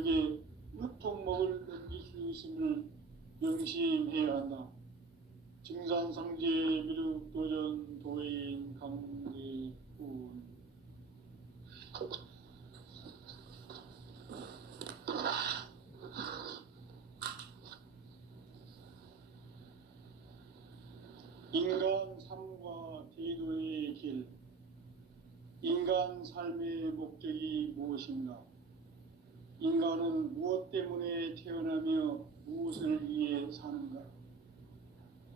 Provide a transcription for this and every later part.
인간에게 무통목을 넘길 수 있음을 명심해야 한다. 증산상제 미륵도전 도인 강대훈. 인간 삶과 대도의 길. 인간 삶의 목적이 무엇인가? 인간은 무엇 때문에 태어나며 무엇을 위해 사는가?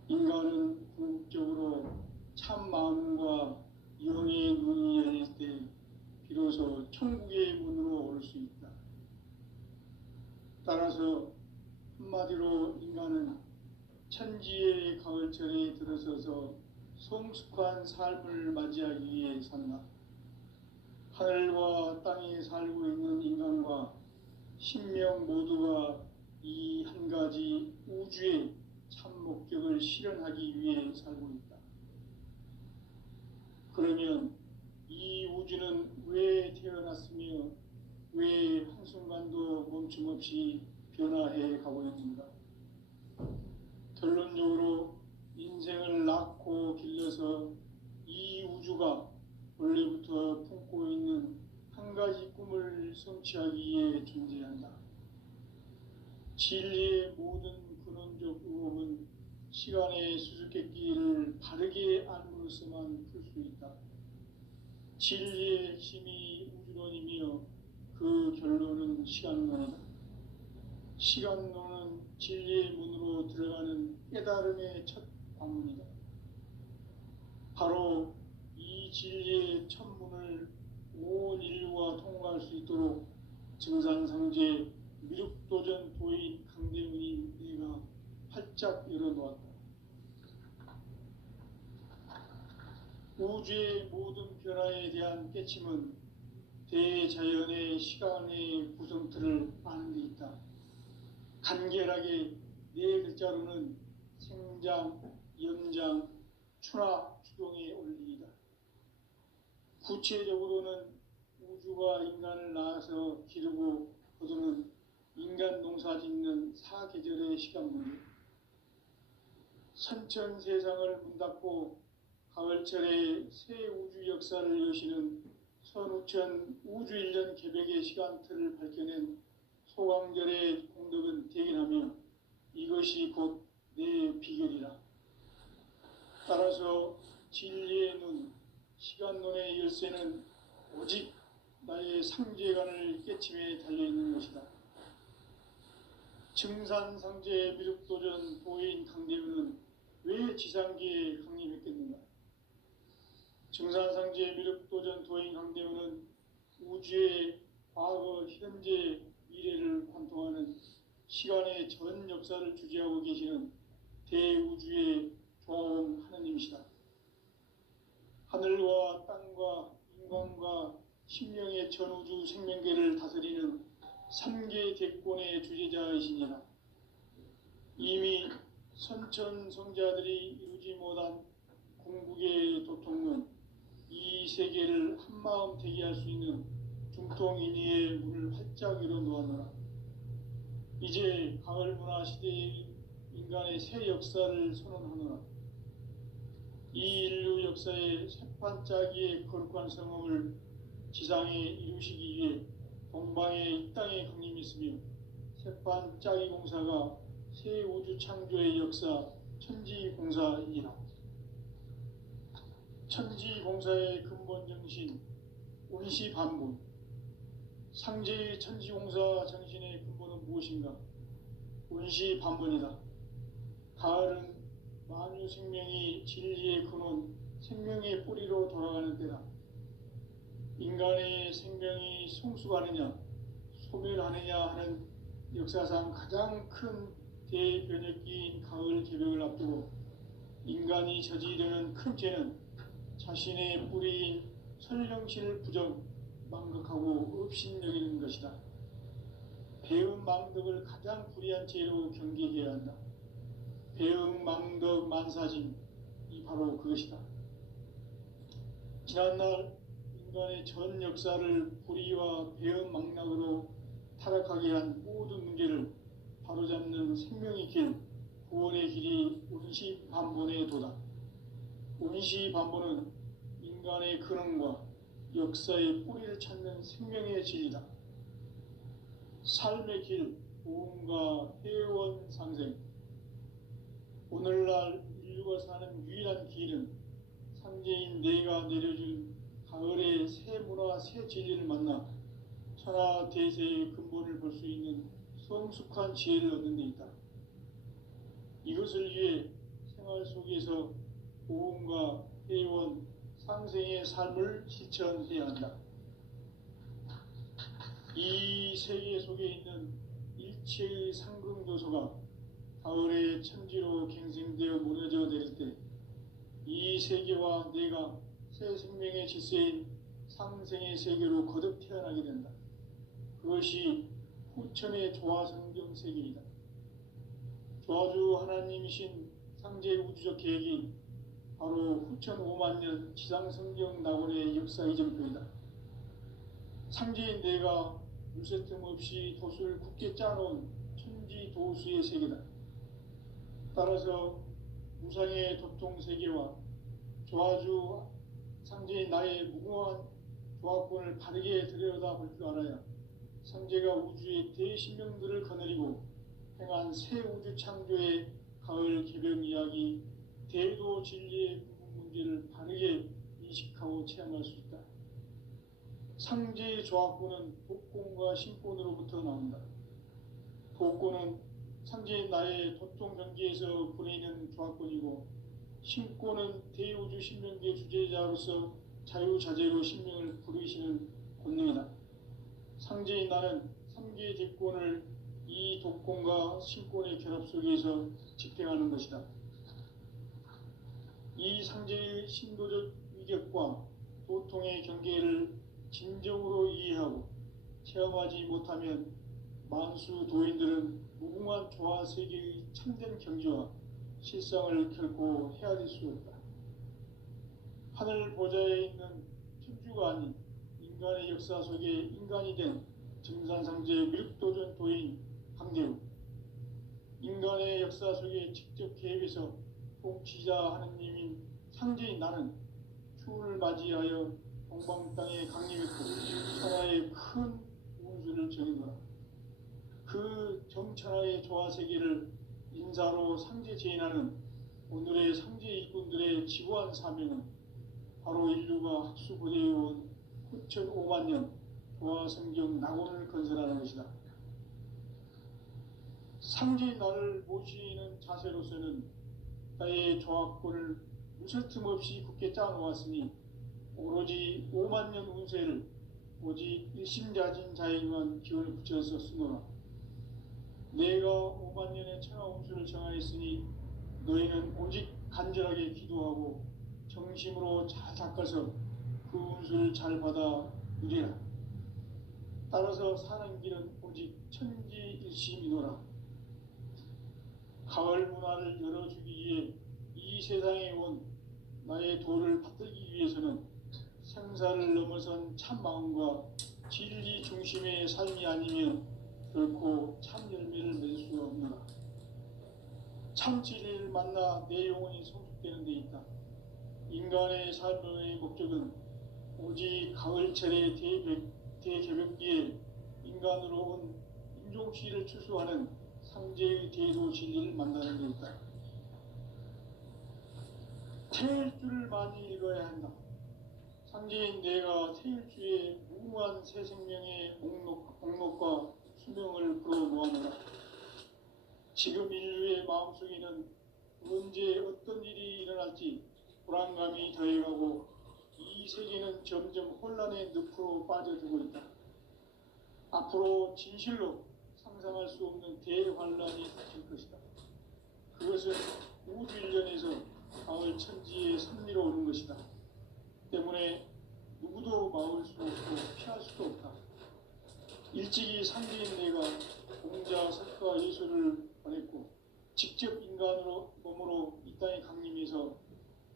인간은 궁극적으로 참 마음과 영의 눈이 열릴 때 비로소 천국의 문으로 올 수 있다. 따라서 한마디로 인간은 천지의 가을철에 들어서서 성숙한 삶을 맞이하기 위해 산다. 하늘과 땅에 살고 있는 인간과 신명 모두가 이 한 가지 우주의 참 목적을 실현하기 위해 살고 있다. 그러면 이 우주는 왜 태어났으며 왜 한순간도 멈춤없이 변화해 가고 있는가? 결론적으로 인생을 낳고 길러서 이 우주가 원래부터 품고 있는 한 가지 꿈을 성취하기 위해 존재한다. 진리의 모든 근원적 의혹은 시간의 수수께끼를 바르게 알므로서만 풀 수 있다. 진리의 핵심이 우주론이며 그 결론은 시간론이다. 시간론은 진리의 문으로 들어가는 깨달음의 첫 관문이다. 바로 이 진리의 첫 문을 온 인류가 통과할 수 있도록 증산상제 미륵도전 도인 강대훈이 내가 활짝 열어놓았다. 우주의 모든 변화에 대한 깨침은 대자연의 시간의 구성틀을 아는 데 있다. 간결하게 네 글자로는 생장, 연장, 추나 추동의 원리이다. 구체적으로는 우주가 인간을 낳아서 기르고 거두는 인간 농사 짓는 사계절의 시간 문제. 선천 세상을 문 닫고 가을철에 새 우주 역사를 여시는 선우천 우주 1년 개백의 시간틀을 밝혀낸 소강절의 공덕은 대견하며 이것이 곧 내 비결이라. 따라서 진리의 눈, 시간론의 열쇠는 오직 나의 상제관을 깨침에 달려있는 것이다. 증산상제 미륵도전 도인 강대훈은 왜 지상계에 강림했겠는가? 증산상제 미륵도전 도인 강대훈은 우주의 과거, 현재, 미래를 관통하는 시간의 전 역사를 주재하고 계시는 대우주의 조화원 하느님이시다. 하늘과 땅과 인간과 신명의 전우주 생명계를 다스리는 3계 대권의 주제자이시니라. 이미 선천성자들이 이루지 못한 궁극의 도통은 이 세계를 한마음 되게 할 수 있는 중통인의의 문을 활짝 열어놓았노라. 이제 가을 문화 시대의 인간의 새 역사를 선언하노라. 이 인류 역사의 새판짜기의 거룩한 성험을 지상에 이루시기 위해 동방에 이 땅에 강림했으며 새판짜기 공사가 새 우주 창조의 역사 천지공사이니라. 천지공사의 근본 정신 운시반분. 상제의 천지공사 정신의 근본은 무엇인가? 운시반분이다. 가을은 만유 생명이 진리의 근원, 생명의 뿌리로 돌아가는 때다. 인간의 생명이 성숙하느냐, 소멸하느냐 하는 역사상 가장 큰 대변혁기인 가을 개벽을 앞두고 인간이 저지르는 큰 죄는 자신의 뿌리인 설령신을 부정, 망극하고 업신여기는 것이다. 배음 망덕을 가장 불의한 죄로 경계해야 한다. 배음 망덕 만사짐이 바로 그것이다. 지난날 인간의 전 역사를 불의와 배음 망락으로 타락 타락하게 한 모든 문제를 바로잡는 생명의 길, 구원의 길이 운시반본에 도다. 운시반본은 인간의 근원과 역사의 뿌리를 찾는 생명의 진리다. 삶의 길, 보험과 회원 상생. 오늘날 인류가 사는 유일한 길은 상제인 내가 내려준 가을의 새 문화, 새 진리를 만나 천하 대세의 근본을 볼 수 있는 성숙한 지혜를 얻는 데 있다. 이것을 위해 생활 속에서 보험과 회원, 상생의 삶을 실천해야 한다. 이 세계 속에 있는 일체의 상승조소가 가을의 천지로 갱생되어 무너져 내릴 때 이 세계와 내가 새 생명의 질서인 상생의 세계로 거듭 태어나게 된다. 그것이 후천의 조화성경 세계이다. 조화주 하나님이신 상제 우주적 계획이 바로 후천 5만 년 지상성경 낙원의 역사 이정표이다. 상제인 내가 물새틈 없이 돛을 굳게 짜놓은 천지 도수의 세계다. 따라서 무상의 도통 세계와 조화주 상제인 나의 무궁한 조화권을 바르게 들여다볼 줄 알아야 상제가 우주의 대신명들을 거느리고 행한 새 우주 창조의 가을 개벽 이야기, 대도 진리의 구분 문제를 바르게 인식하고 체험할 수 있다. 상제의 조화권은 복권과 신권으로부터 나온다. 복권은 상제인 나의 도통 경계에서 보내는 조화권이고, 신권은 대우주 신명계 주제자로서 자유자재로 신명을 부르시는 권능이다. 상제인 나는 3개의 대권을 이 독권과 신권의 결합 속에서 집행하는 것이다. 이 상제의 신도적 위격과 도통의 경계를 진정으로 이해하고 체험하지 못하면 만수 도인들은 무궁한 조화 세계의 참된 경지와 실상을 결코 헤아릴 수 없다. 하늘 보좌에 있는 천주가 아닌 인간의 역사 속에 인간이 된 증산상제 밀도전 도인 강대우, 인간의 역사 속에 직접 개입해서 통치자 하느님인 상제인 나는 추운을 맞이하여 동방 땅에 강림했고 천하의 큰 운수를 정해노라. 그 정천하의 조화 세계를 인사로 상제 제인하는 오늘의 상제 일꾼들의 지구한 사명은 바로 인류가 학수고대해온 후천 5만 년 조화 성경 낙원을 건설하는 것이다. 상제인 나를 모시는 자세로서는 나의 조화권을 무설틈 없이 굳게 짜놓았으니 오로지 5만 년 운세를 오직 일심자진 자에게만 기원을 붙여서 쓰노라. 내가 5만 년의 천하 운수를 정하였으니 너희는 오직 간절하게 기도하고 정심으로 잘 닦아서 그 운수를 잘 받아 누리라. 따라서 사는 길은 오직 천지일심이노라. 가을 문화를 열어주기 위해 이 세상에 온 나의 도를 받들기 위해서는 생사를 넘어선 참 마음과 진리 중심의 삶이 아니면 결코 참 열매를 맺을 수가 없노라. 참 진리를 만나 내 영혼이 성숙되는 데 있다. 인간의 삶의 목적은 오직 가을철의 대개벽기에 인간으로 온 인종시를 추수하는 상제의 대도 진리를 만나는 데 있다. 태일주를 많이 읽어야 한다. 상제인 내가 태일주의 무궁한 새 생명의 목록과 수명을 풀어놓아노라. 지금 인류의 마음속에는 언제 어떤 일이 일어날지 불안감이 더해가고 이 세계는 점점 혼란의 늪으로 빠져들고 있다. 앞으로 진실로 상상할 수 없는 대환란이 닥칠 것이다. 그것은 우주 일련에서 가을 천지의 섭리로 오는 것이다. 때문에 누구도 막을 수 없고 피할 수도 없다. 일찍이 상제인 내가 공자, 석가, 예수를 보냈고 직접 인간으로 몸으로 이 땅에 강림해서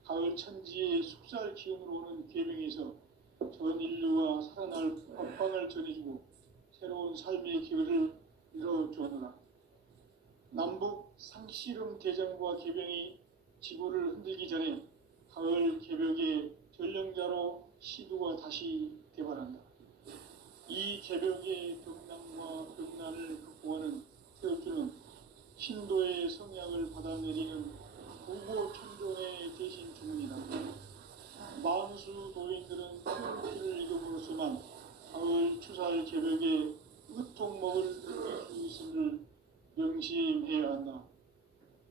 가을 천지의 숙살 기운으로 오는 계명에서 전 인류와 살아날 법방을 전해주고 새로운 삶의 기회를 이뤄주어라. 남북 상씨름 대전과 개병이 지구를 흔들기 전에 가을 개벽의 전령자로 시두가 다시 개발한다. 이 개벽의 벽난과 벽난을 극복하는 태엽주는 신도의 성약을 받아내리는 부고 천종의 대신 주문이다. 만수 도인들은 태엽주를 읽음으로써만 가을 추살 개벽의 으통먹을 느낄 수 있음을 명심해야 한다.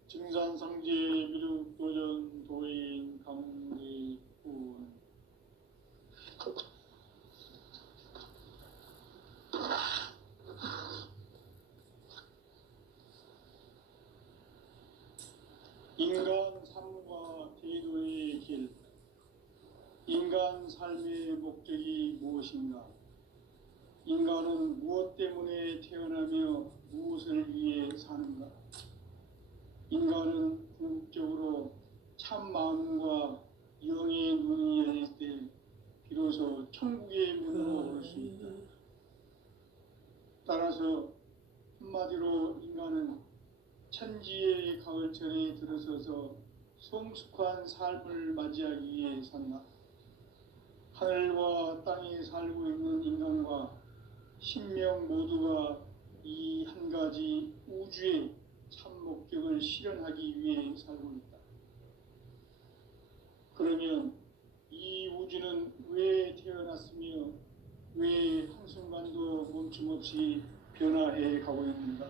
증산상제 미륵도전 도인 강대군. 인간 삶과 대도의 길. 인간 삶의 목적이 무엇인가? 인간은 무엇 때문에 태어나며 무엇을 위해 사는가? 인간은 궁극적으로 참 마음과 영의 눈이 열릴 때 비로소 천국의 문으로 올 수 있다. 따라서 한마디로 인간은 천지의 가을철에 들어서서 성숙한 삶을 맞이하기 위해 산다. 하늘과 땅에 살고 있는 인간과 신명 모두가 이 한 가지 우주의 참 목적을 실현하기 위해 살고 있다. 그러면 이 우주는 왜 태어났으며 왜 한순간도 멈춤없이 변화해 가고 있는가?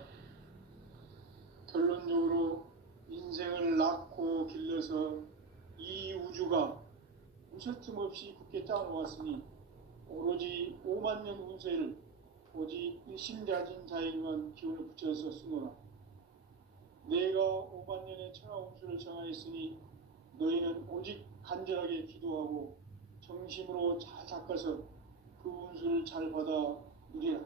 결론적으로 인생을 낳고 길러서 이 우주가 무슨 틈 없이 굳게 짜놓았으니 오로지 5만 년 운세를 오직 일심자진 자에게만 기운을 붙여서 쓰노라. 내가 5만 년의 천하 운수를 정하였으니 너희는 오직 간절하게 기도하고 정심으로 잘 닦아서 그 운수를 잘 받아 누리라.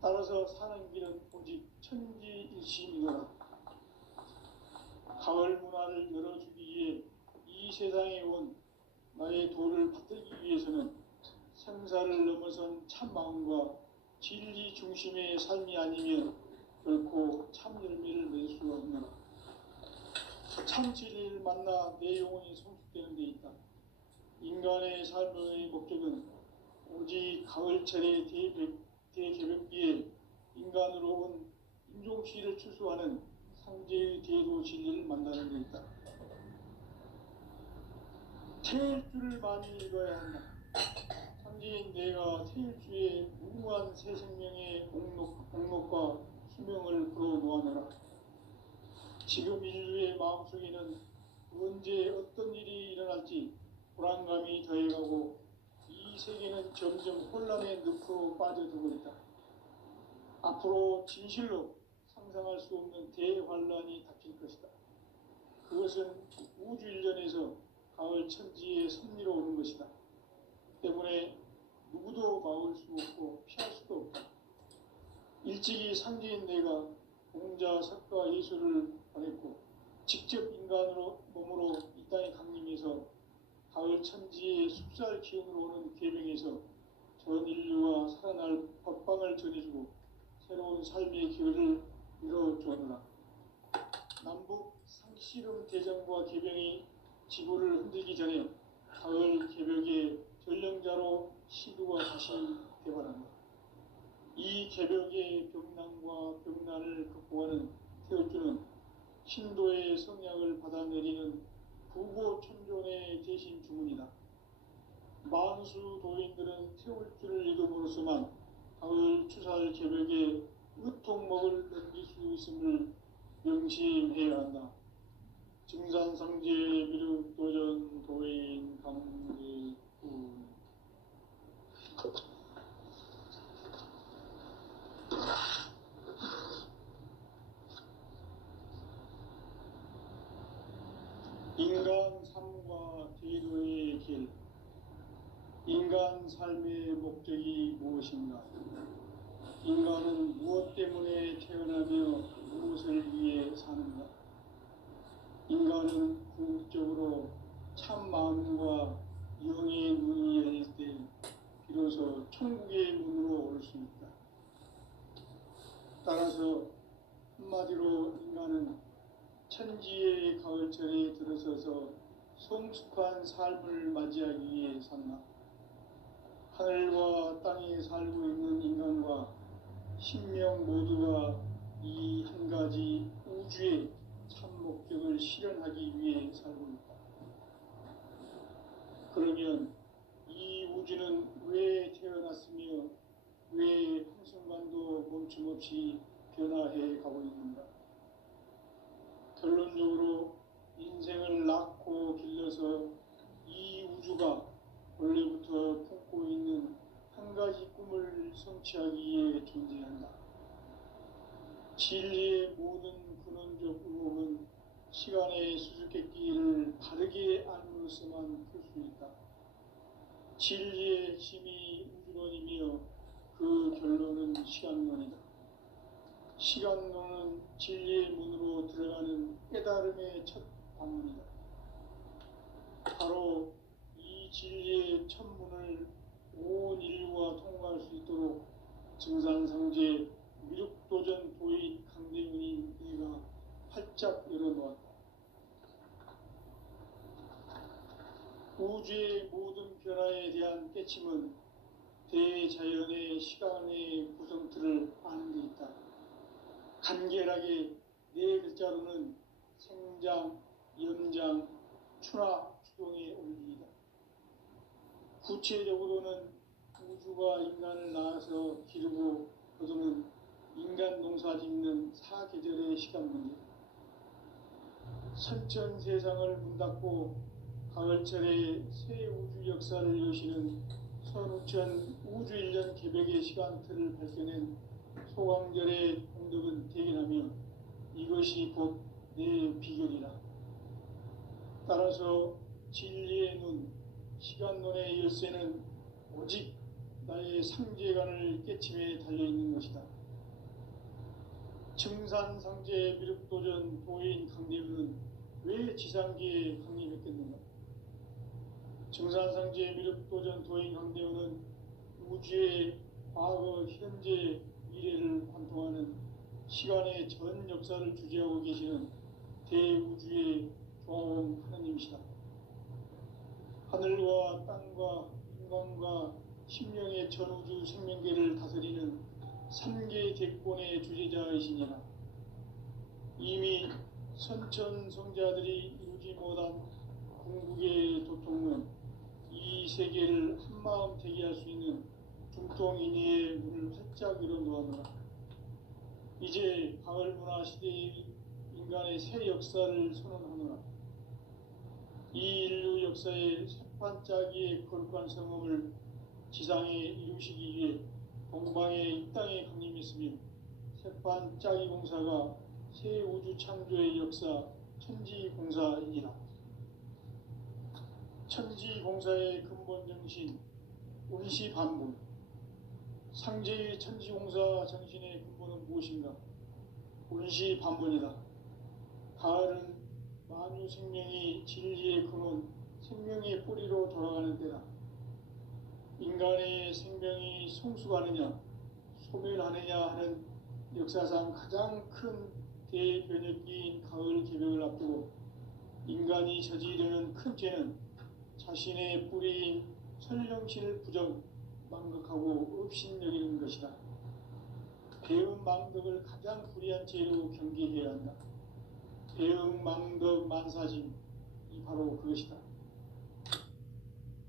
따라서 사는 길은 오직 천지일심이노라. 가을 문화를 열어주기 위해 이 세상에 온 나의 도를 받들기 위해서는 생사를 넘어선 참마음과 진리 중심의 삶이 아니면 결코 참 열매를 맺을 수가 없노라. 참 진리를 만나 내 영혼이 성숙되는 데 있다. 인간의 삶의 목적은 오직 가을철의 대개벽기에 인간으로 온 인종시를 추수하는 상제의 대도 진리를 만나는 데 있다. 태일주를 많이 읽어야 한다. 상제인 내가 태일주의 무궁한 새 생명의 공록과 수명을 불어놓아내라. 지금 인류의 마음속에는 언제 어떤 일이 일어날지 불안감이 더해가고 이 세계는 점점 혼란의 늪으로 빠져들고 있다. 앞으로 진실로 상상할 수 없는 대환란이 닥칠 것이다. 그것은 우주 일전에서 가을 천지의 섭리로 오는 것이다. 때문에 누구도 막을 수 없고 피할 수도 없다. 일찍이 상제인 내가 공자, 석가, 예수를 보냈고 직접 인간으로 몸으로 이 땅에 강림해서 가을 천지의 숲살 기운으로 오는 계명에서 전 인류와 살아날 법방을 전해주고 새로운 삶의 기회를 이뤄주어라. 남북 상씨름 대전과 개병이 지구를 흔들기 전에 가을 개벽의 전령자로 시두가 다시 개발한다. 이 개벽의 벽난과 벽난을 극복하는 태엽주는 신도의 성약을 받아내리는 부고 천종의 대신 주문이다. 만수 도인들은 태엽주를 읽음으로써만 가을 추살 개벽의 으통먹을 넘길 수 있음을 명심해야 한다. 증산상제 미륵도전 도인 강대군. 인간 삶과 대도의 길. 인간 삶의 목적이 무엇인가? 인간은 무엇 때문에 태어나며 무엇을 위해 사는가? 인간은 궁극적으로 참 마음과 영의 눈이 열릴 때 비로소 천국의 문으로 올 수 있다. 따라서 한마디로 인간은 천지의 가을철에 들어서서 성숙한 삶을 맞이하기 위해 산다. 하늘과 땅에 살고 있는 인간과 신명 모두가 이 한 가지 우주의 참 목적을 실현하기 위해 살고 있다. 그러면 이 우주는 왜 태어났으며 왜 한순간도 멈춤없이 변화해 가고 있는가? 결론적으로 인생을 낳고 길러서 이 우주가 원래부터 품고 있는 한 가지 꿈을 성취하기 위해 존재한다. 진리의 모든 근원적 의혹은 시간의 수수께끼를 바르게 알므로서만 풀 수 있다. 진리의 핵심이 우주론이며 그 결론은 시간론이다. 시간론은 진리의 문으로 들어가는 깨달음의 첫 방문이다. 바로 이 진리의 첫 문을 온 인류가 통과할 수 있도록 증산상제 미륵도전 도인 강대훈이 내가 활짝 열어놓았다. 우주의 모든 변화에 대한 깨침은 대자연의 시간의 구성틀을 아는 데 있다. 간결하게 네 글자로는 생장, 연장, 추나 추동의 원리이다. 구체적으로는 우주가 인간을 낳아서 기르고 거두는 인간 농사 짓는 사계절의 시간 문제. 선천 세상을 문 닫고 가을철에 새 우주 역사를 여시는 선우천 우주 1년 개벽의 시간틀을 밝혀낸 소강절의 공덕은 대견하며 이것이 곧 내 비결이라. 따라서 진리의 눈, 시간론의 열쇠는 오직 나의 상제관을 깨침에 달려있는 것이다. 증산상제 미륵도전 도인 강대훈은 왜 지상계에 강림했겠는가? 증산상제 미륵도전 도인 강대훈은 우주의 과거, 현재, 미래를 관통하는 시간의 전 역사를 주재하고 계시는 대우주의 조화원 하나님이시다. 하늘과 땅과 인간과 심령의 전우주 생명계를 다스리는 3계 대권의 주재자이시니라. 이미 선천성자들이 이루지 못한 궁극의 도통은 이 세계를 한마음 되게 할 수 있는 중통인의의 문을 활짝 열어놓았노라. 이제 가을 문화 시대의 인간의 새 역사를 선언하노라. 이 인류 역사의 새반짝이의 거룩한 성음을 지상에 이루시기 위해 동방의 이 땅에 강림했으며 새반짝이 공사가 새 우주 창조의 역사 천지공사이니라. 천지공사의 근본 정신 운시반분. 상제의 천지공사 정신의 근본은 무엇인가? 운시반분이다. 가을은 만유 생명이 진리의 근원, 생명의 뿌리로 돌아가는 때다. 인간의 생명이 성숙하느냐, 소멸하느냐 하는 역사상 가장 큰 대변혁기인 가을 개벽을 앞두고 인간이 저지르는 큰 죄는 자신의 뿌리인 선령신을 부정, 망극하고 업신여기는 것이다. 배음 망덕을 가장 불의한 죄로 경계해야 한다. 배음 망덕 만사짐이 바로 그것이다.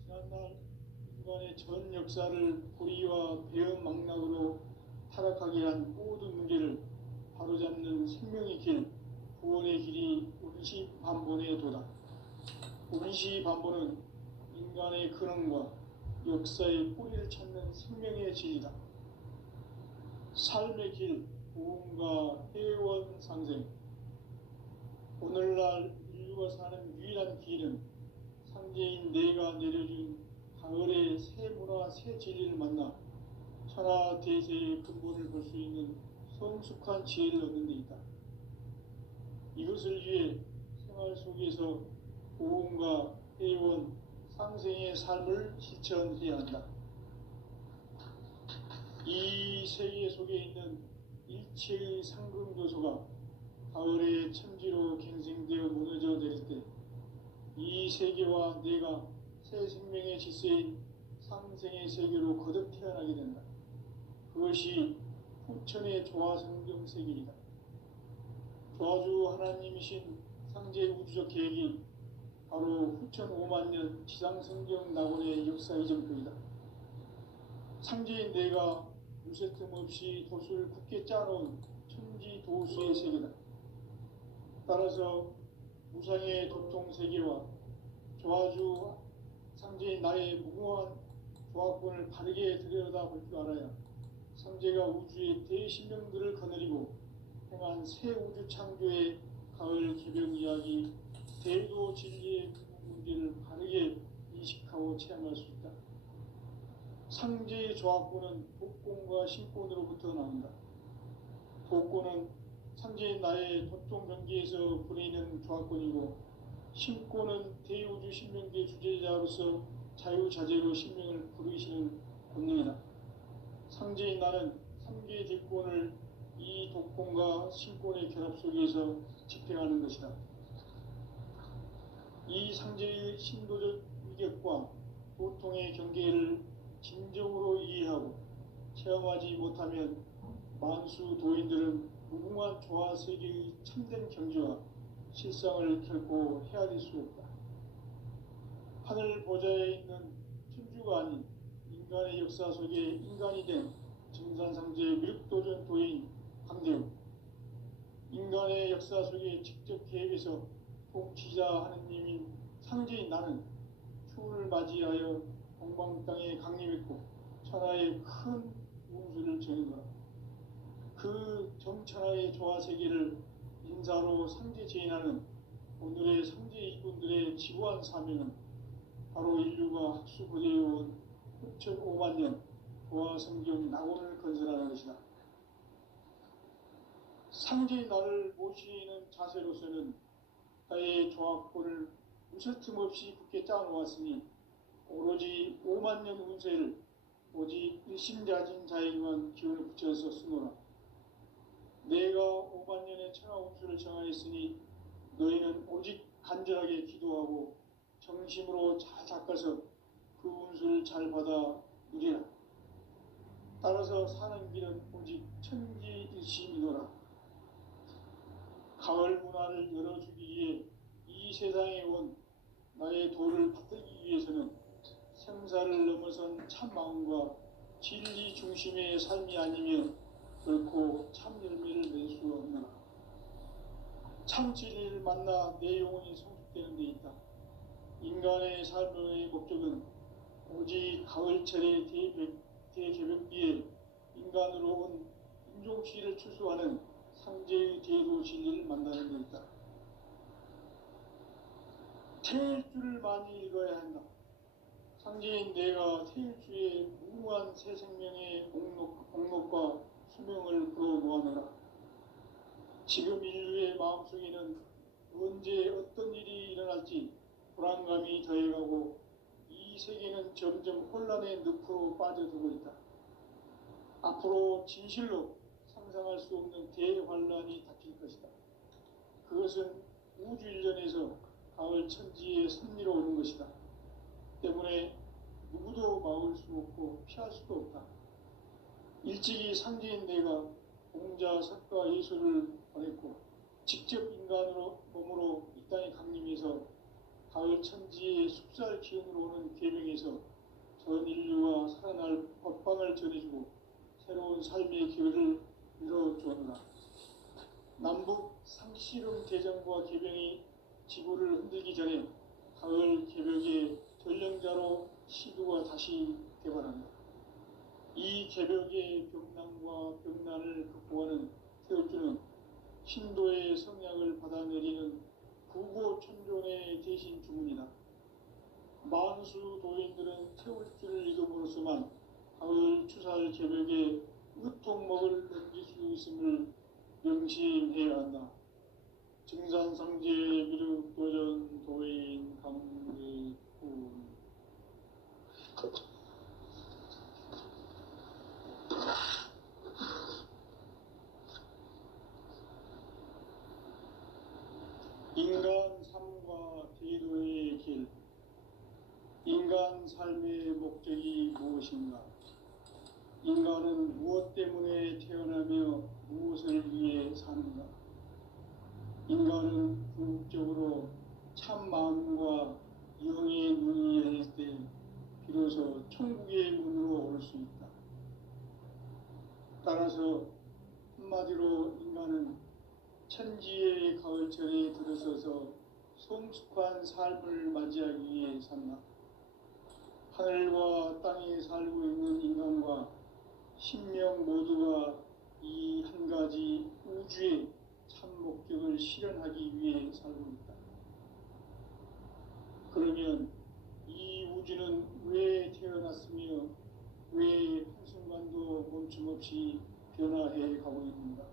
지난날 인간의 전 역사를 불의와 배음 망락으로 타락하게 한 모든 문제를 바로잡는 생명의 길, 구원의 길이 운시반본의 도다. 운시반본은 인간의 근원과 역사의 뿌리를 찾는 생명의 진리다. 삶의 길, 부흥과 회원 상생. 오늘날 인류가 사는 유일한 길은 상제인 내가 내려준 가을의 새 문화, 새 진리를 만나 천하 대세의 근본을 볼 수 있는 성숙한 지혜를 얻는 데 있다. 이것을 위해 생활 속에서 부흥과 회원, 상생의 삶을 실천해야 한다. 이 세계 속에 있는 일체의 상금 요소가 가을의 천지로 갱생되어 무너져 내릴 때 이 세계와 내가 새 생명의 질서인 상생의 세계로 거듭 태어나게 된다. 그것이 후천의 조화성경 세계이다. 조화주 하나님이신 상제 우주적 계획이 바로 후천 5만 년 지상성경 낙원의 역사 이전표이다. 상제인 내가 무쇠 틈 없이 돛을 굳게 짜놓은 천지 도수의 세계다. 따라서 무상의 도통 세계와 조화주 상제인 나의 무궁한 조화권을 바르게 들여다볼 줄 알아야 상제가 우주의 대신명들을 거느리고 행한 새 우주 창조의 가을 개벽 이야기, 대도 진리의 문제를 바르게 인식하고 체험할 수 있다. 상제의 조화권은 독권과 신권으로부터 나온다. 독권은 상제인 나의 도통 경계에서 부리는 조화권이고, 신권은 대우주 신명계 주제자로서 자유자재로 신명을 부르시는 권능이다. 상제인 나는 3개의 뒷권을 이 독권과 신권의 결합 속에서 집행하는 것이다. 이 상제의 신도적 위격과 보통의 경계를 진정으로 이해하고 체험하지 못하면 만수 도인들은 무궁한 조화 세계의 참된 경지와 실상을 결코 헤아릴 수 없다. 하늘 보좌에 있는 천주가 아닌 인간의 역사 속에 인간이 된 증산상제의 미륵도전 도인 강대우, 인간의 역사 속에 직접 개입해서 통치자 하느님인 상제인 나는 추운을 맞이하여 동방 땅에 강림했고 천하의 큰 운수를 전했노라. 그 정천하의 조화 세계를 인사로 상제 제인하는 오늘의 상제 이군들의 지구한 사명은 바로 인류가 학수고대해온 후천 5만 년 조화 성경 낙원을 건설하는 것이다. 상제인 나를 모시는 자세로서는 나의 조합권을 무쇠 틈 없이 굳게 짜놓았으니 오로지 5만 년 운세를 오직 일심자진 자에게만 기운을 붙여서 쓰노라. 내가 5만 년의 천하 운수를 정하였으니 너희는 오직 간절하게 기도하고 정심으로 잘 닦아서 그 운수를 잘 받아 누리라. 따라서 사는 길은 오직 천지일심이노라. 가을 문화를 열어주기 위해 이 세상에 온 나의 도를 받들기 위해서는 생사를 넘어선 참 마음과 진리 중심의 삶이 아니면 결코 참 열매를 낼 수 없노라. 참 진리를 만나 내 영혼이 성숙되는 데 있다. 인간의 삶의 목적은 오직 가을철의 대개벽기에 인간으로 온 인종씨를 추수하는 상제의 대도 진리를 만나는 데 있다. 태일주를 많이 읽어야 한다. 상제인 내가 태일주의 무궁한 새 생명의 목록과 수명을 풀어놓아노라. 지금 인류의 마음속에는 언제 어떤 일이 일어날지 불안감이 더해가고 이 세계는 점점 혼란의 늪으로 빠져들고 있다. 앞으로 진실로 상상할 수 없는 대환란이 닥칠 것이다. 그것은 우주 일전에서 가을 천지의 섭리로 오는 것이다. 때문에 누구도 막을 수 없고 피할 수도 없다. 일찍이 상제인 내가 공자, 석가, 예수를 보냈고 직접 인간으로 몸으로 이 땅에 강림해서 가을 천지의 숲살 기운으로 오는 계명에서 전 인류와 살아날 법방을 전해주고 새로운 삶의 기회를 열어주었노라. 남북 상씨름 대전과 개병이 지구를 흔들기 전에 가을 개벽의 전령자로 시도가 다시 개발한다. 이 개벽의 병난과 병난을 극복하는 태울주는 신도의 성약을 받아내리는 구고천존의 대신 주문이다. 만수 도인들은 태울주를 읽음으로써만 가을 추살 개벽의 으통먹을 넘길 수 있음을 명심해야 한다. 증산상제 미륵도전 도인 강대군 인간 삶과 대도의 길. 인간 삶의 목적이 무엇인가? 인간은 무엇 때문에 태어나며 무엇을 위해 사는가? 인간은 궁극적으로 참 마음과 영의 눈이 열릴 때 비로소 천국의 문으로 올 수 있다. 따라서 한마디로 인간은 천지의 가을철에 들어서서 성숙한 삶을 맞이하기 위해 산다. 하늘과 땅에 살고 있는 인간과 신명 모두가 이 한 가지 우주의 참 목적을 실현하기 위해 살고 있다. 그러면 이 우주는 왜 태어났으며 왜 한순간도 멈춤없이 변화해 가고 있는가?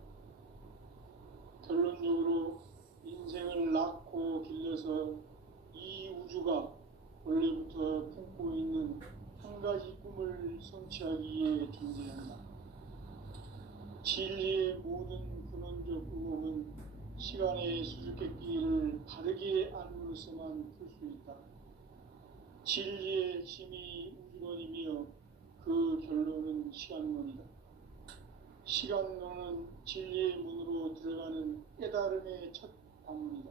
결론적으로 인생을 낳고 길러서 이 우주가 원래부터 품고 있는 한 가지 꿈을 성취하기 위해 존재한다. 진리의 모든 근원적 의혹은 시간의 수수께끼를 바르게 알므로서만 풀 수 있다. 진리의 핵심이 우주론이며 그 결론은 시간론이다. 시간론은 진리의 문으로 들어가는 깨달음의 첫 방문이다.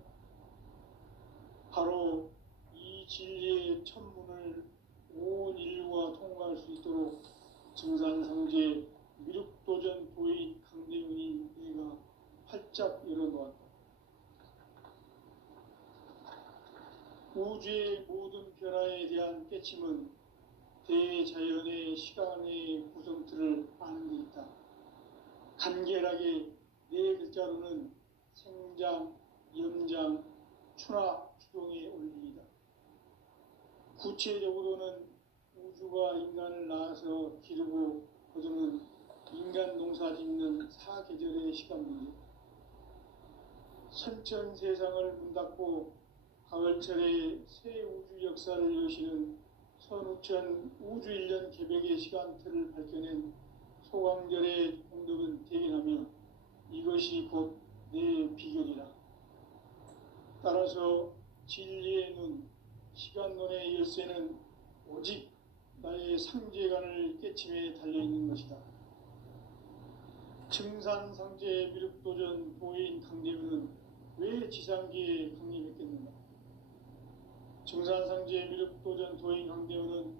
바로 이 진리의 첫 문을 온 인류가 통과할 수 있도록 증산상제 미륵도전 도인 강대훈이 내가 활짝 열어놓았다. 우주의 모든 변화에 대한 깨침은 대자연의 시간의 구성틀을 아는 데 있다. 간결하게 네 글자로는 생장, 염장, 추나 추동의 원리이다. 구체적으로는 우주가 인간을 낳아서 기르고 거두는 인간 농사 짓는 사계절의 시간 문제. 선천 세상을 문 닫고 가을철에 새 우주 역사를 여시는 선우천 우주 1년 개벽의 시간틀을 밝혀낸 소강절의 공덕은 대견하며 이것이 곧 내 비결이라. 따라서 진리의 눈, 시간론의 열쇠는 오직 나의 상제관을 깨침에 달려있는 것이다. 증산상제 미륵도전 도인 강대훈은 왜 지상계에 강림했겠는가? 증산상제 미륵도전 도인 강대훈은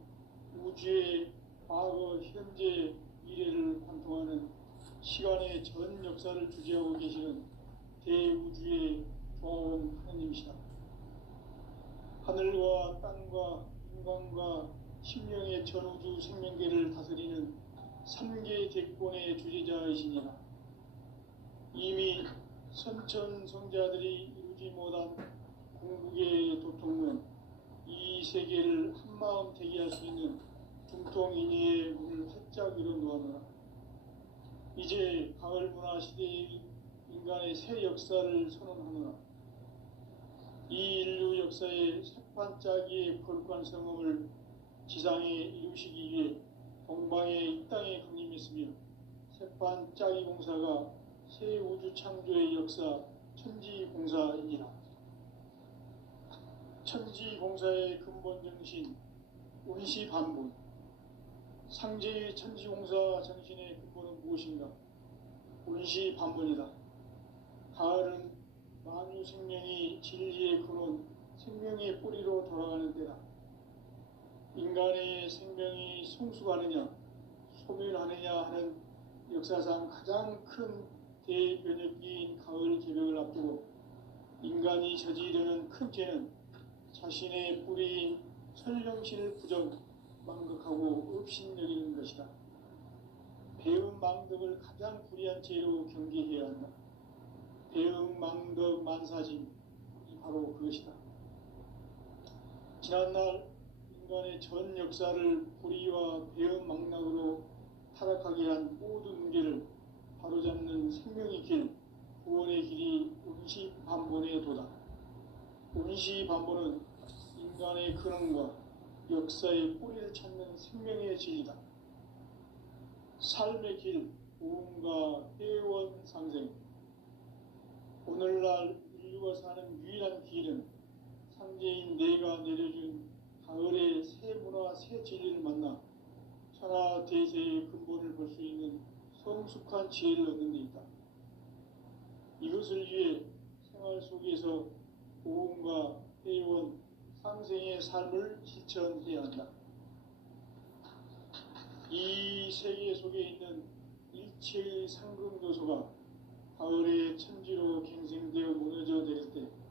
우주의 과거, 현재, 미래를 관통하는 시간의 전 역사를 주재하고 계시는 대우주의 조화원 하느님이시다. 하늘과 땅과 인간과 심령의 전우주 생명계를 다스리는 3계 대권의 주제자이시니라. 이미 선천성자들이 이루지 못한 궁극의 도통은 이 세계를 한마음 대기할 수 있는 중통인의의 문을 활짝 열어놓았노라. 이제 가을 문화 시대의 인간의 새 역사를 선언하노라. 이 인류 역사의 새판짜기의 거룩한 성음을 지상에 이루시기 위해 동방의 이 땅에 강림했으며 새판짜기 공사가 새 우주 창조의 역사 천지공사이니라. 천지공사의 근본 정신 운시반본. 상제의 천지공사 정신의 근본은 무엇인가? 운시반본이다. 가을은 만유 생명이 진리의 근원, 생명의 뿌리로 돌아가는 때다. 인간의 생명이 성숙하느냐, 소멸하느냐 하는 역사상 가장 큰 대변혁기인 가을 개벽을 앞두고 인간이 저지르는 큰 죄는 자신의 뿌리인 설령신을 망각하고 업신여기는 것이다. 배음 망덕을 가장 불의한 죄로 경계해야 한다. 배음 망덕 만사짐이 바로 그것이다. 지난날 인간의 전 역사를 불의와 배음 망락으로 타락하게 한 모든 문제를 바로잡는 생명의 길, 구원의 길이 운시반본의 도다. 운시반본은 인간의 근원과 역사의 뿌리를 찾는 생명의 진리다. 삶의 길, 우음과 회원 상생. 오늘날 인류가 사는 유일한 내가 내려준 가을의 새 문화, 새 진리를 만나 천하 대세의 근본을 볼 수 있는 성숙한 지혜를 얻는 데 있다. 이것을 위해 생활 속에서 고음과 회원, 상생의 삶을 실천해야 한다. 이 세계 속에 있는 일체의 상급 요소가 가을의 천지로 갱생되어 무너져 내릴 때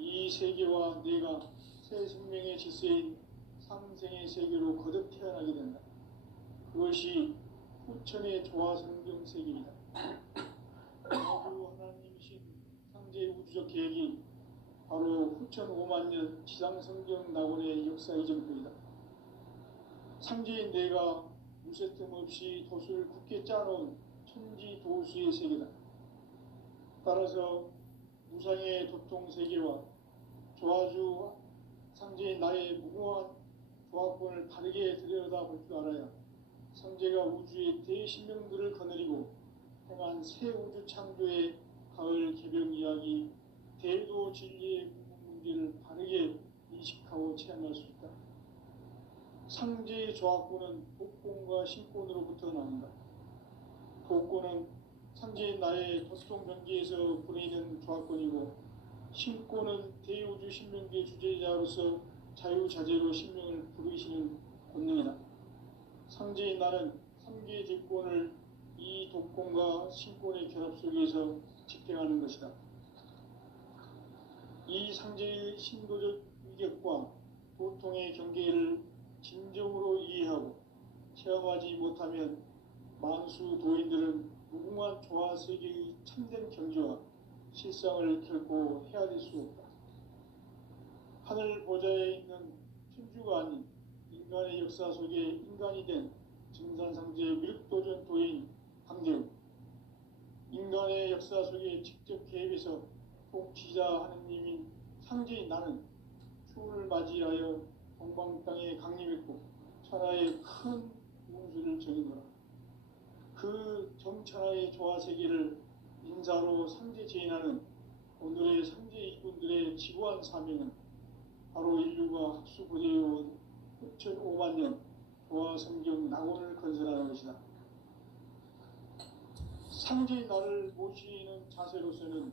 이 세계와 내가 새 생명의 질서인 상생의 세계로 거듭 태어나게 된다. 그것이 후천의 조화성경 세계이다. 하나님이신 상제의 우주적 계획이 바로 후천 5만 년 지상성경 낙원의 역사 이전표이다. 상제인 내가 무쇠뜸 없이 도수를 굳게 짜놓은 천지 도수의 세계다. 따라서 무상의 도통 세계와 조화주 상제인 나의 무궁한 조화권을 바르게 들여다볼 줄 알아야 상제가 우주의 대신명들을 거느리고 행한 새 우주 창조의 가을 개벽 이야기, 대도 진리의 문제를 바르게 인식하고 체험할 수 있다. 상제의 조화권은 복권과 신권으로부터 나온다. 복권은 상제인 나의 도통 경계에서 부리는 조화권이고, 신권은 대우주 신명기의 주제자로서 자유자재로 신명을 부르시는 권능이다. 상제인 나는 3개의 대권을 이 독권과 신권의 결합 속에서 집행하는 것이다. 이 상제의 신도적 위격과 도통의 경계를 진정으로 이해하고 체험하지 못하면 만수 도인들은 무궁한 조화 세계의 참된 경지와 실상을 결코 헤아릴 수 없다. 하늘 보좌에 있는 천주가 아닌 인간의 역사 속에 인간이 된 증산상제의 미륵도전 도인 강대우, 인간의 역사 속에 직접 개입해서 통치자 하느님인 상제인 나는 추운을 맞이하여 동방 땅에 강림했고 천하의 큰 운수를 정의노라. 그 정천하의 조화 세계를 인사로 상제 제인하는 오늘의 상제 이군들의 지구한 사명은 바로 인류가 학수고대해온 후천 5만 년 조화 성경 낙원을 건설하는 것이다. 상제인 나를 모시는 자세로서는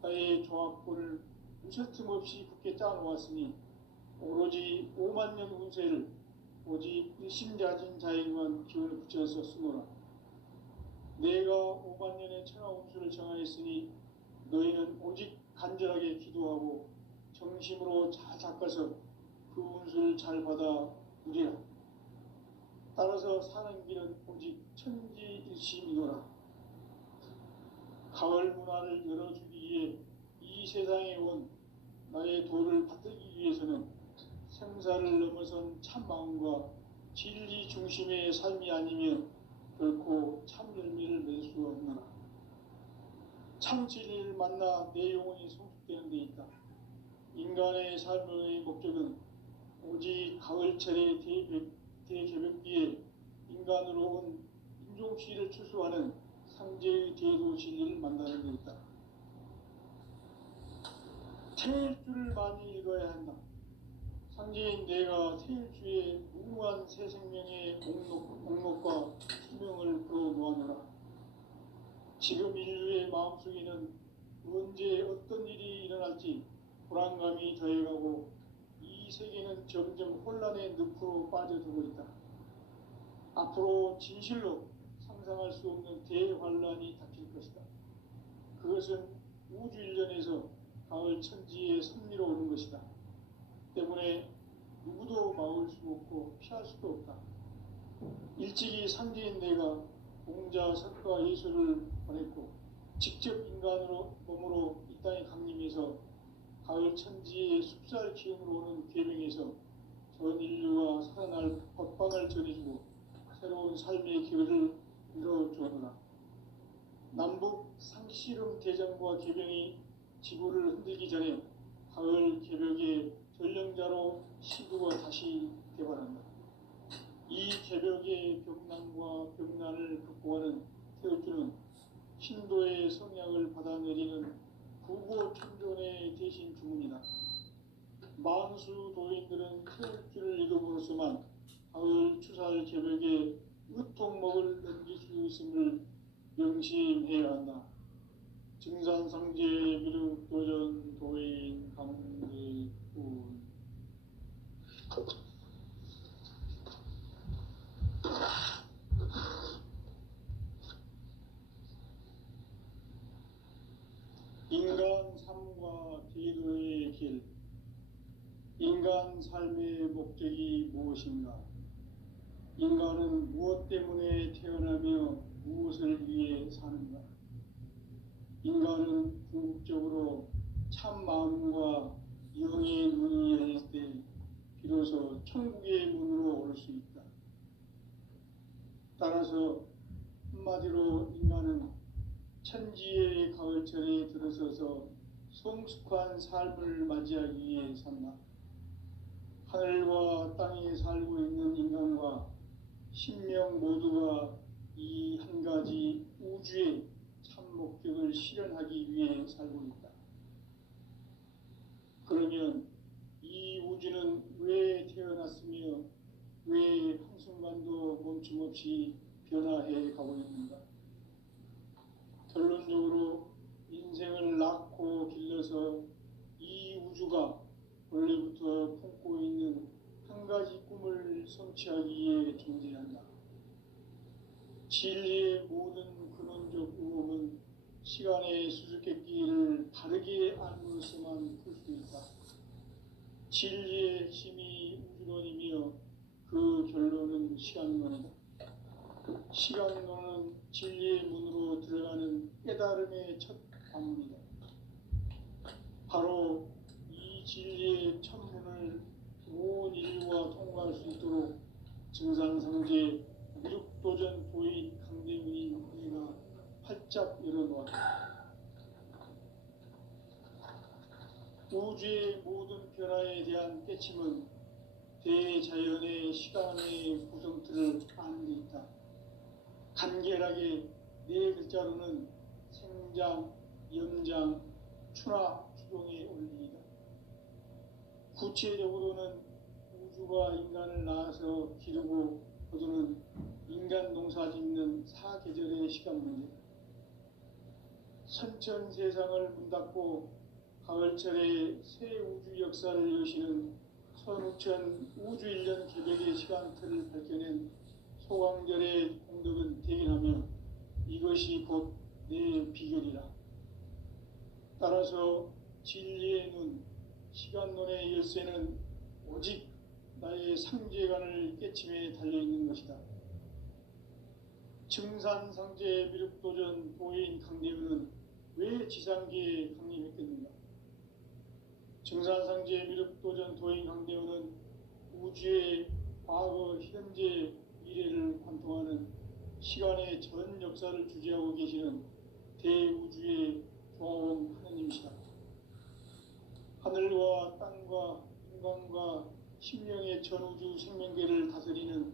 나의 조합권을 무쇠틈 없이 굳게 짜놓았으니 오로지 5만 년 운세를 오직 일심자진 자에게만 기운을 붙여서 쓰노라. 내가 5만 년의 천하 운수를 정하였으니 너희는 오직 간절하게 기도하고 정심으로 잘 닦아서 그 운수를 잘 받아 누리라. 따라서 사는 길은 오직 천지일심이노라. 가을 문화를 열어주기 위해 이 세상에 온 나의 도를 받들기 위해서는 생사를 넘어선 참 마음과 진리 중심의 삶이 아니면 결코 참 열매를 맺을 수가 없노라. 참 진리를 만나 내 영혼이 성숙되는 데 있다. 인간의 삶의 목적은 오직 가을철의 대개벽기에 인간으로 온 인종시를 추수하는 상제의 대도 진리를 만나는 데 있다. 태일주를 많이 읽어야 한다. 상제인 내가 태일주의 무궁한 새 생명의 목록과 수명을 풀어놓아노라. 지금 인류의 마음속에는 언제 어떤 일이 일어날지 불안감이 더해가고 이 세계는 점점 혼란의 늪으로 빠져들고 있다. 앞으로 진실로 상상할 수 없는 대환란이 닥칠 것이다. 그것은 우주 일련에서 가을 천지의 섭리로 오는 것이다. 때문에 누구도 막을 수 없고 피할 수도 없다. 일찍이 상제인 내가 공자, 석가, 예수를 보냈고 직접 인간으로 몸으로 이 땅에 강림해서 가을 천지의 숲살 기운으로 오는 계명에서 전 인류가 살아날 법방을 전해주고 새로운 삶의 기회를 이뤄주어라. 남북 상씨름 대전과 계병이 지구를 흔들기 전에 가을 개벽의 전령자로 시구가 다시 개발한다. 이 개벽의 벽난과 벽난을 극복하는 태어주는 신도의 성약을 받아내리는 부고 천존의 대신 주문이다. 만수 도인들은 태울 줄을 이름으로서만 가을 추살 개벽에 으통먹을 넘길 수 있음을 명심해야 한다. 증산상제 미륵도전 도인 강대군. 인간 삶과 디도의 길. 인간 삶의 목적이 무엇인가? 인간은 무엇 때문에 태어나며 무엇을 위해 사는가? 인간은 궁극적으로 참 마음과 영의 눈이 열릴 때 비로소 천국의 문으로 올 수 있다. 따라서 한마디로 인간은 천지의 가을철에 들어서서 성숙한 삶을 맞이하기 위해 산다. 하늘과 땅에 살고 있는 인간과 신명 모두가 이 한 가지 우주의 참 목적을 실현하기 위해 살고 있다. 그러면 이 우주는 왜 태어났으며 왜 한순간도 멈춤없이 변화해 가고 있는가? 결론적으로 인생을 낳고 길러서 이 우주가 원래부터 품고 있는 한 가지 꿈을 성취하기 위해 존재한다. 진리의 모든 근원적 의혹은 시간의 수수께끼를 다르게 알므로서만 풀 수 있다. 진리의 핵심이 우주론이며 그 결론은 시간론이다. 시간론은 진리의 문으로 들어가는 깨달음의 첫 방문이다. 바로 이 진리의 첫 문을 온 인류가 통과할 수 있도록 증산상제 미륵도전 도인 강대훈이 우리가 활짝 열어놓았다. 우주의 모든 변화에 대한 깨침은 대자연의 시간의 구성틀을 아는 데 있다. 간결하게 네 글자로는 생장, 염장, 추나 추동의 원리이다. 구체적으로는 우주가 인간을 낳아서 기르고 거두는 인간 농사 짓는 사계절의 시간 문제다. 선천 세상을 문 닫고 가을철에 새 우주 역사를 여시는 선우천 우주 1년 개벽의 시간틀을 밝혀낸 소강절의 공덕은 대견하며 이것이 곧 내 비결이라. 따라서 진리의 눈, 시간론의 열쇠는 오직 나의 상제관을 깨침에 달려있는 것이다. 증산상제 미륵도전 도인 강대훈은 왜 지상계에 강림했겠는가? 증산상제 미륵도전 도인 강대훈은 우주의 과거, 현재, 미래를 관통하는 시간의 전 역사를 주재하고 계시는 대우주의 조화원 하느님이시다. 하늘과 땅과 인간과 신명의 전우주 생명계를 다스리는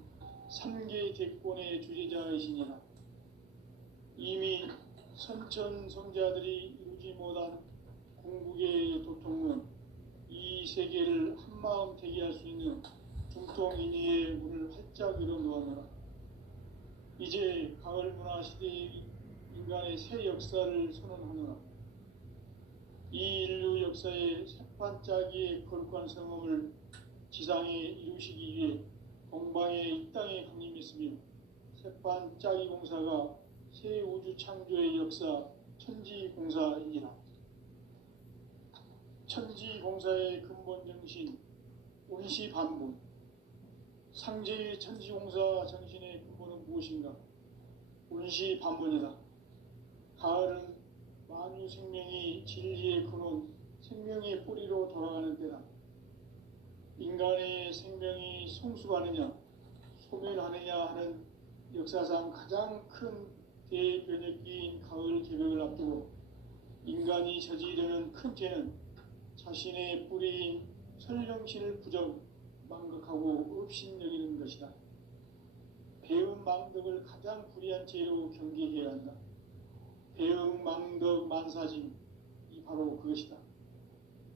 3개 대권의 주재자이시니라. 이미 선천성자들이 이루지 못한 궁극의 도통론, 이 세계를 한마음 되게 할 수 있는 중통인의의 문을 활짝 열어놓아노라. 이제 가을 문화 시대의 인간의 새 역사를 선언하노라. 이 인류 역사의 새반짝이의 거룩한 성험을 지상에 이루시기 위해 동방의 이 땅에 강림했으며 새반짝이 공사가 새 우주 창조의 역사 천지공사이니라. 천지공사의 근본 정신 운시반문. 상제의 천지공사 정신의 근본은 무엇인가? 운시반문이다. 가을은 만유 생명이 진리의 근원, 생명의 뿌리로 돌아가는 때다. 인간의 생명이 성숙하느냐, 소멸하느냐 하는 역사상 가장 큰 대변혁기인 가을 개벽을 앞두고 인간이 저지르는 큰 죄는 자신의 뿌리인 설령신을 부정, 망각하고 업신여기는 것이다. 배음 망덕을 가장 불의한 죄로 경계해야 한다. 배음 망덕 만사짐, 이 바로 그것이다.